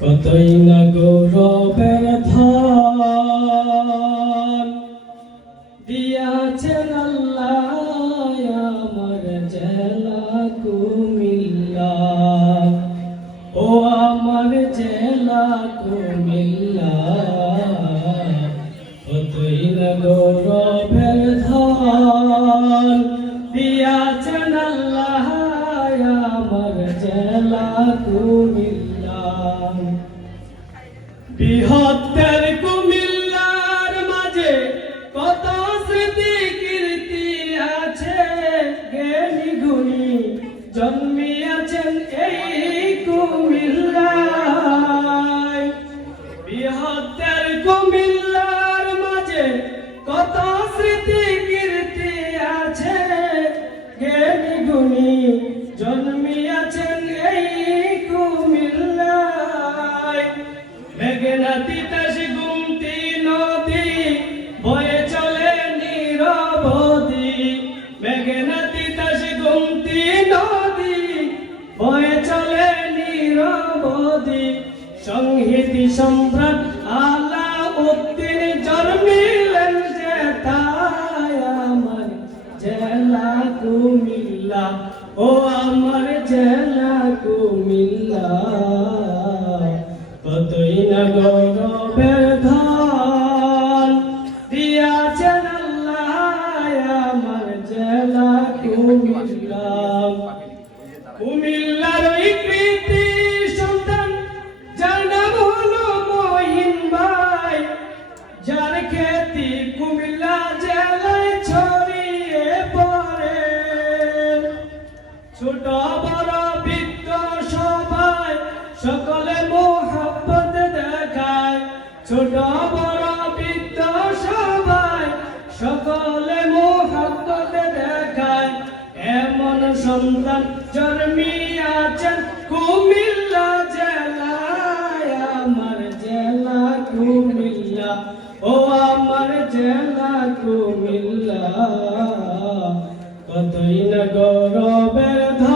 কতই না গৌরবের ধন দিয়াছেন আল্লাহ আমার জেলা কুমিল্লা। ও আমার জেলা কুমিল্লা, কতই না গৌরবের ধন দিয়াছেন আল্লাহ আমার জেলা কুমিল্লা। বৃহত্তর কুমিল্লার মাঝে কত স্মৃতি কীর্তি আছে, জ্ঞানী গুণী জন্মিয়াছেন এই কুমিল্লায়। বৃহত্তর কুমিল্লার মাঝে কত স্মৃতি কীর্তি আছে, জ্ঞানী গুণী জন্মিয়াছেন এই কুমিল্লায়। মেঘনা তিতাস গুমতি নদী বয়ে চলে নিরবধি, মেঘনা তিতাস গুমতি নদী বয়ে চলে নিরবধি। সংহিতি সম্রাট আলাউদ্দিন জন্মিলেন যেথায় আমার জেলা কুমিল্লা। ও আমার জেলা কুমিল্লা, কতই না গৌরবের ধন দিয়াছেন আল্লাহ আমার জেলা কুমিল্লা। কুমিল্লার ওই কৃতি সন্তান যার নাম হলো মহিন ভাই, যার খ্যাতি কুমিল্লা জেলায় ছড়িয়ে পড়ে। ছোট বড় বৃদ্ধ সবাই সকলে মোহাব্বত দেখায়, ছোট বড় বৃদ্ধ সবাই সকলে মোহাব্বত দেখায়। এমন সন্তান জন্মিয়াছেন কুমিল্লা জেলায় আমার জেলা কুমিল্লা। ও আমার জেলা কুমিল্লা, কতই না গৌরবের ধন